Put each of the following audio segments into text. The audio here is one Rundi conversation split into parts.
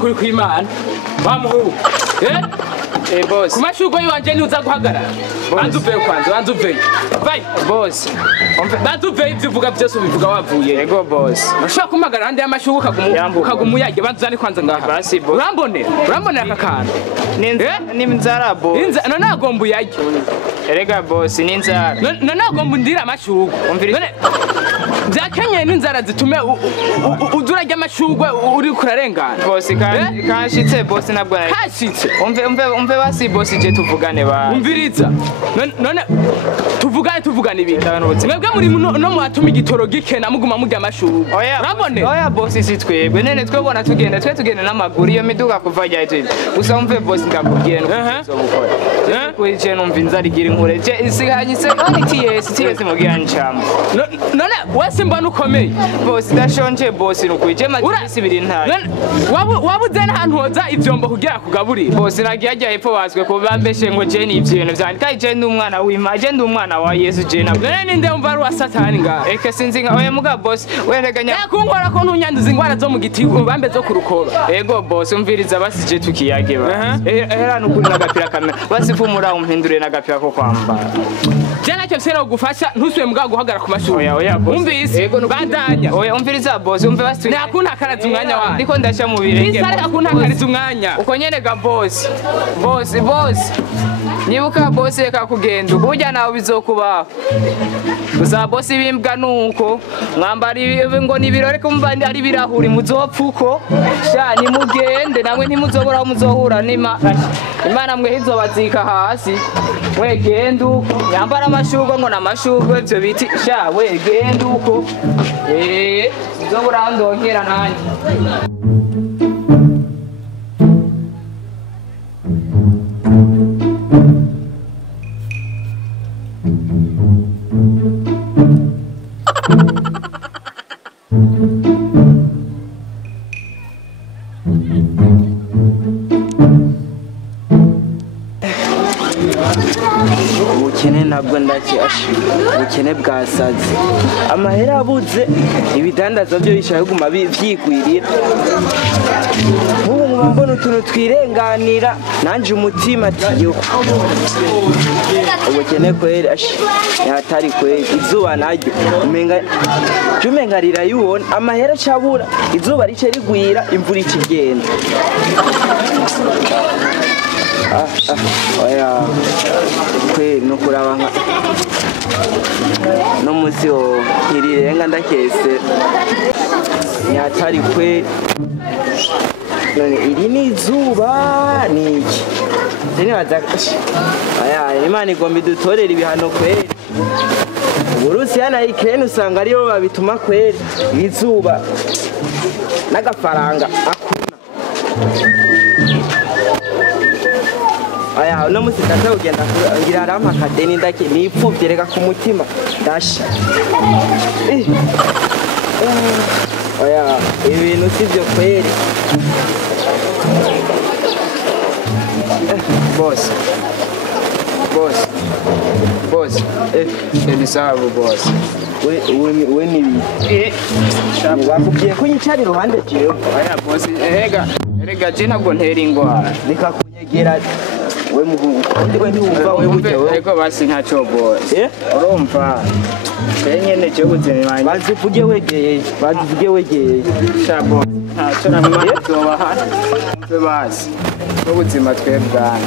Kuri kwimana bamuhu boss kumashurwe yiwanje ni uza guhagarara banzuve kwanza banzuve vai boss banzuve ivyo uvuga byose ubivuga wavuye yego boss ushaka kumagara handi y'amashurwe ukagumuyage banzuzane kwanza ngaha basi boss urambonera akakana ni Inzira boss none agomba uyage erega boss ni Inzira none agomba ndira amashurwe none byakenye n'inzara zitume udurajya amashurwe uri kurarengana boss kashitse boss nabwo kashitse umve basi boss je tuvugane ba umviriza none tuvugane ibintu mwebwe muri no mwatuma igitoro gikena muguma mujya amashurwe urabone oya boss si twebwe nene twebona tugenda n'amaguru iyo miduga kuva jya ije gusa umve boss ndakubwiye no kuje numva inzara igira inkure je isiganyitse none TS mugira ncamo none wese mbona ukomeye boss dashonje boss nukuje majisi biri ntaye wabuze n'ahantu hoza ivyombo kugira kugaburira boss nagiye ajya hepfo bazwe ko bambeshe ngo je ni ivyintu vyandika je ndi umwana w'Imana je ndi umwana wa Yesu je na none ninde umva ari wa satani ngaha eke sinzi nka oya muga boss wereganya kunkora ko ntunyanduza ingwara zo mu giti bambe zo kurukoro ego boss umviriza basi je tukiyage ba era nukuri nagapira kamera basi fumura umpindure nagapira ko kwambara je nacyo sero gufasha ntusuye muga guhagara ku mashuri oya boss umvise bandanya oya umviriza boss umve basi nakuntakaraza umwanya wawe ndiko ndasha mu birenge isare akuntakariza umwanya uko nyene ga boss nibuka boss reka kugenda burya nawe bizokubaho gusa boss bimbwa nuko mwambari ngo nibirore kumva ari birahuri muzopfuko sha nimugende namwe ntimuzobora muzohura imana mwe hizobazika hasi wegenda uko yambara amashurwe ngo namashurwe ivyo biti sha wegenda uko zobura ndongera nanje ubukene ntabwo ubukene bwasaze amahera abuze ibidandaza byo bishaka kuguma vyigwirira nk'ubu nkaguma mbona utuntu twirenganira nanje umutima ati yo ubukene kweri yatari kweri izuba naryo umenga rirayibona amahera cabura izuba rice rigwira imvura ikigenda oya kweri no kuraba nka no musi wo ntirirenga ndakese yatari kweri iri ni izuba niki aya Imana igomba idutorera ibihano kweri Uburusiya na Ukraine usanga ariyo babituma kweri izuba n'agafaranga akuna aya no musi ndaza kugenda ngira rampa kadeni ndake nipfuvye reka ku mutima dashi aya ibintu sivyo kweri Boss. Ni sawa boss. We ni wakubwiye ko nyicari iruhande jewe. Aya boss, erega je ntabwo ntera ingwara. Nikakunyegera we muhungu. We ntiwumva we bujewe. Ariko basi ntacyo boss. Urumva? Nyene je buzima. Bazivuge wegeye. Shabo. Ntacyo namwe tubaha. Basi. Ubuzima twebwana.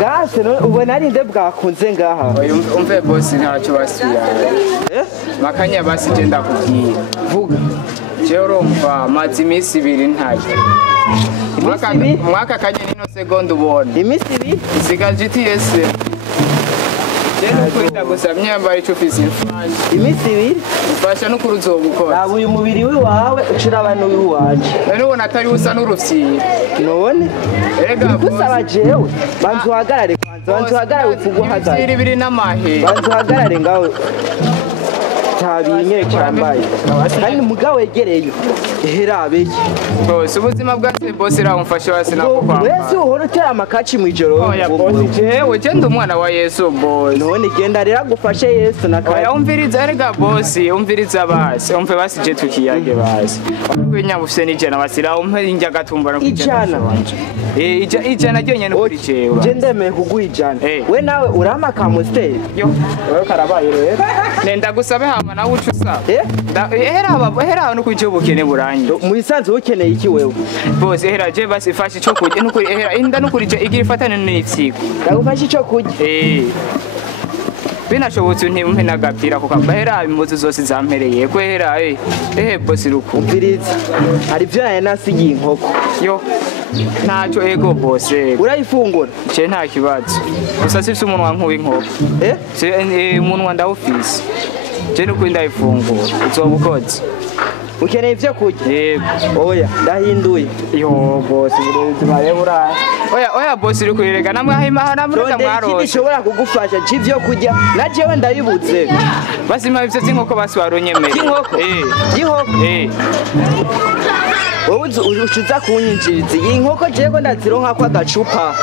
Gase no ubona ari nde bwakunze ngaha. Umve boss ntacyo basuya. Makanya basi je ndakubwira. Vuga. Je urumva mazi imisi 2 ntacyo. Mwaka kanye nino segonda ubona. Imisi 2 isiga GTS. Je nukwenda gusabye yambaye icufisi. Imisi 2 ufasha no kuruzobukora. Raba uyu mubiri wawe ucira abantu wiwanje. None ubona atari usa n'urufyi. None? Erega kusaba jewe bantu hagarare ufuguhagarare. Ibiri biri n'amahe. Bantu hagarare ngawe. Tabinye cyambaye. Kandi mugabo wegereyo. Herabe. Boss ubuzima bwacu boss ra umfashe wase nakupamba. Wese uhora utera amakaci mu ijoro. Oya boss jewe je ndi umwana wa Yesu boss. None genda rero gufashe Yesu nakaya. Oya umviriza erega boss umviriza basi. Umve basi je tukiyage basi. Kwenya Mufise n'ijana basira umpe injya gatumba no kujana. Ijana ryonyene kuri jewe. Je ndemeye kuguha ijana. We nawe urama kamusteri. Yo karabaye rero. Nenda gusabe hama nawe ucu usaba. Hera no kuje ubukene buranye. Mubisanzwe ukeneye iki wewe? Boss hera je basi fashe cyo kurya nukuri hera inda nukuri je igira ifatane n'ifyiko. Ndagufashe icyo kurya. Binashobotse ntimpe nagapira ko kabahera impuzu zose zampereye ko hera boss ruku. Umviriza. Hari byo nasigiye inkoko. Yo ntacyo ego boss. Urayifungura? Je nta kibazo. Gusa sifise umunwa nk'uw'inkoko. Umunwa ndawufise. Je nukuri ndayifungura. Uzobukoze. Ukeneye ivyo kurya? Yego. Oya, ndahinduye. Yo boss ubuzima rebura. Oya boss uri kwirega namwe ahimahana murega mwaro. Ikindi gishobora kugufasha c'ivyo kurya na jewe ndabibuze. Basima ivyo zinkoko basi waronyemeye. Inkoko? Inkoko? Wowe ucuza kunyinjiriza iyi nkoko jewe ndazironka kwa gacupa.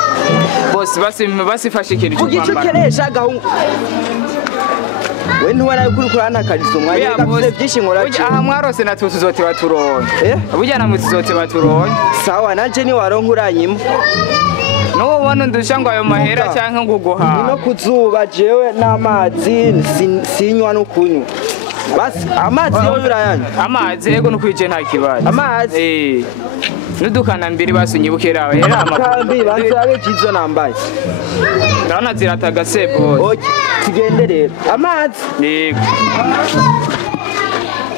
Boss basi fashe ikintu cyo kwambara. Ugicukeresha gahungu. We ntuwara kurana karizo mwanya gafite byinshi nkora cyo. Aha mwarose natwe tuzote baturonye. Burya namwe tuzote baturonye. Sawa nanje ni waronka uranyima. No ubona ndusha ngo ayo mahera cyangwa nguguha. No kuzuba jewe n'amazi sinywa no kunywa. Basi amazi yo birayanye. Amazi yego no kwije nta kibazo. Amazi Nudukana mbiri basunyibukira hera amakambi banzabe jizo nambaye. Ndabona zirataga se boss. Okay, tugende rero. Amazi. Yego.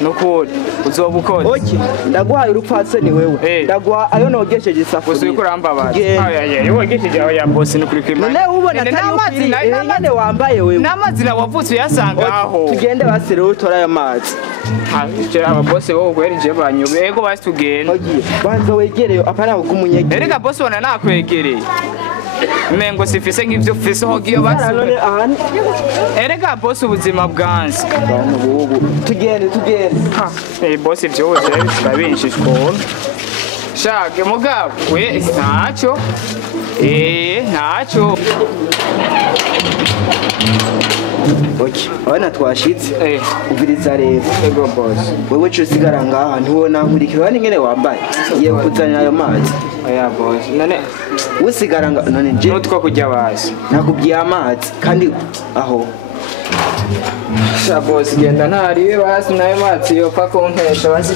Nukuri uzobukoze. Okay, ndaguhaye urupfase ni wewe. Ndaguha ayo nogesheje isafuriya. Uzi kurambaba. Yewe wogesheje aho ya boss ni kuri kwima. None ubona atari nyene wambaye wewe. Namazi na wavutse yasanga aho. Tugende basire utora ayo mazi. Je aba boss bo gwerije banyube ego basi tugende. Okay, banza wegereyo apana kumunyege. Erega boss wana nakwegereye. Mengo sifise nk'ivyo ufise ho giyo basi. Erega boss ubuzima bwanze. Tugende. Boss ivyo woje babinshi skol. shake mugabo we ntacyo ntacyo Okay, abana twashitse. Eh. Ubiriza rero. ego boss Wewe cyo sigara ngaha ntiwona nkurikira bani ngene wambaye. Ye kuzanira ayo mazi. oya boss none Usigara nga none je nutwo kujya bazi nakubwiye amazi kandi aho. sha boss genda ntariwe basi nayo matsi yo pa konkesha basi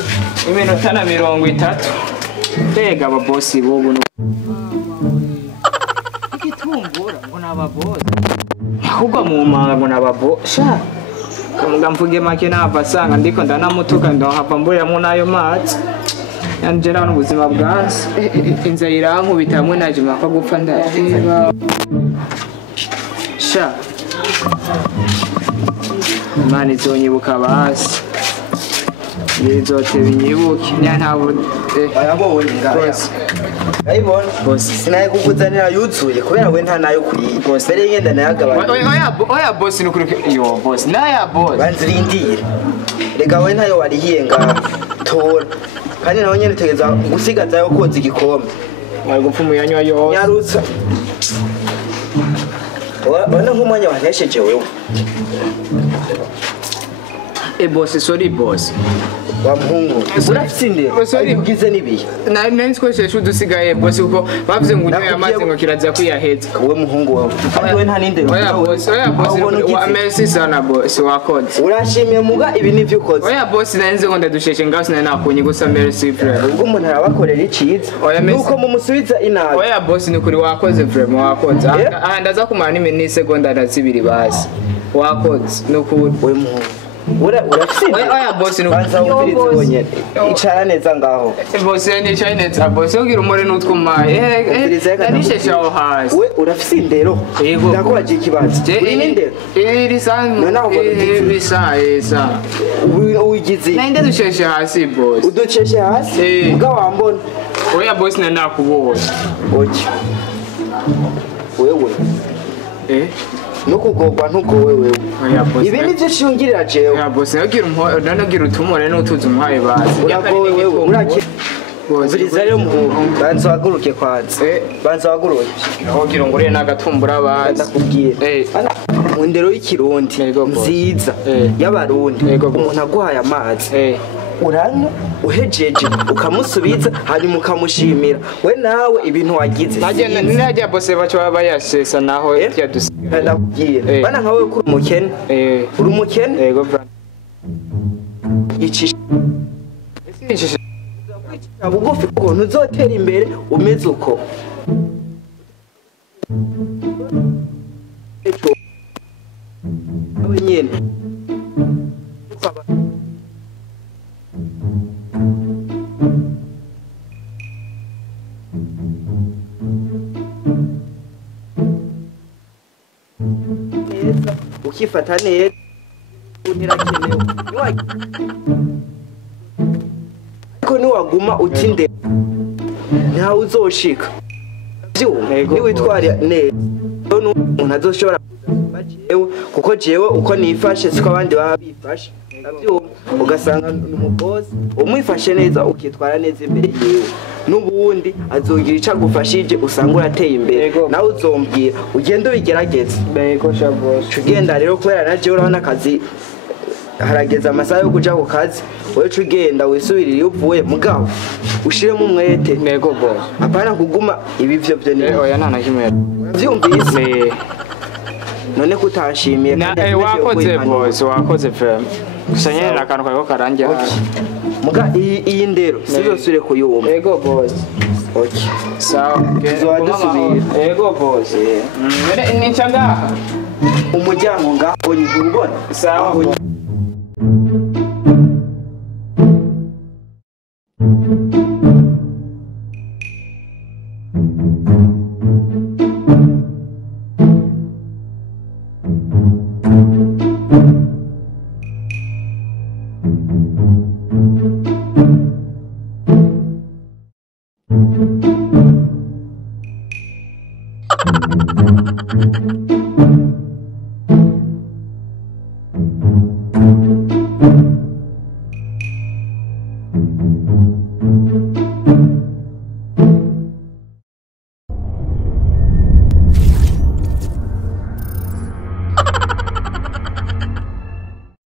iminota na 30 mbega aba boss bobu igitumbura ngo naba boss ahubwo mu manga ngo naba boss sha kamuga mvuge make nabasanga ndiko ndanamutuka ndohava mbuyamo nayo matsi yanjera n'ubuzima bwansi inzira irankubita hamwe naje maka gupfa ndaheba sha Imana izonyibuka basi yizoteba inyibuke ntabwo Ayabonye ngaha. Ayibona. Boss Sinaye kukuzanira yuzuye kubera we nta nayo kuri. Boss. Mbere ngenda nayagabanya. oya boss nukuri yo boss naya boss Banzirindire. Rega we ntayo warihiye ngaha. Tora. Kandi nawe nyene tegeza gusigaza yo koza igikombe. wari gupfa umuyanywa yose Nyarutsa. Wana nk'umwanya wantesheje wewe. boss sorry boss Wa muhungu. Urafite indero. Sorry. Ugize nibiye. nari twese udusigaye boss kuko bavuze ngo unyoye amazi ngo kiraza kwiyaheza Wowe muhungu wawe. Kandi we nta n'indero. oya boss merci sana boss wakoze Urashimiye muga ibi nivyo ukoze. oya boss narinze ngo ndadusheshe ngaho sinari nakunye gusa merci frère Ubwo umuntu arabakorera iciza. Oya, merci. Nuko mumusubiza inabi. oya boss nukuri wakoze vraiment wakoze Yeah. aha ndaza kumara n'imisegonda na 2 basi wakoze nukuri Wowe muhungu. Urafite oya boss nukuri Banza wumvirize wonyene. Icara neza ngaho. boss ni Chinese boss ugira umure n'utwumaye narisheshe aho hasi We urafite indero. Yego. Ndakubaje ikibazo. Uri n'indero. iri sana None aho ugize. bisa Ugize. ninde dusheshe hasi boss Uduceshe hasi. Muga wambona. oya boss nakubonye Oki. Wewe. Nukugorwa ntugowe wewe. oya boss Ibi nivyo shingirira jewe. oya boss nagira utumure n'utuzi umuhaye basi Uragowe wewe. Uraki. Umviriza rero muhungu. Banza waguruke kwanza. Eh. Banza waguruke. kugira ngo uriye n'agatumbura bazi Ndakubwira. Eh. Mu ndero y'ikirundi Yego, boss. nziza Eh. y'abarundi Yego, boss. umuntu aguhaye amazi eh uranywa uhejeje ukamusubiza hanyuma ukamushimira we nawe ibintu wagize najya bose baca bayasesa naho yadusigaye ndakubwira Eh. bana nkawe kuri umukene uri umukene yego bra icisha bugufi ukuntu uzotera imbere umeze uko nawe nyene neza ukifata neza ntirakenewe ariko niwaguma utinde ntawe uzoshika Yego, niwitwara neza umuntu azoshobora kuza jewe kuko jewe uko nifashe siko abandi baba bifashe ndavyumva ugasanga ni umubosi umwifashe neza ukitwara neza imbere yiwe n'ubundi azogira ico agufashije usanga urateye imbere Yego. nawe uzombwira ugende ubigerageze yego shabos ugenda rero kubera na jewe urabona akazi harageze amasaha yo kuja ku kazi wewe ugenda wisubirira iyo uvuye mugabo ushiremo umwete yego boss apana kuguma ibivyo vyo ni oya nana kimwe vyumvise none kutashimiye wakoze boss wakoze frame gusa nyene nakantu kariko karangira muga iyi ndero sizosubire kuyumva yego boss okay sawa Tuzodusubira. yego boss ni nchanga umuryango ngaho ubona sawa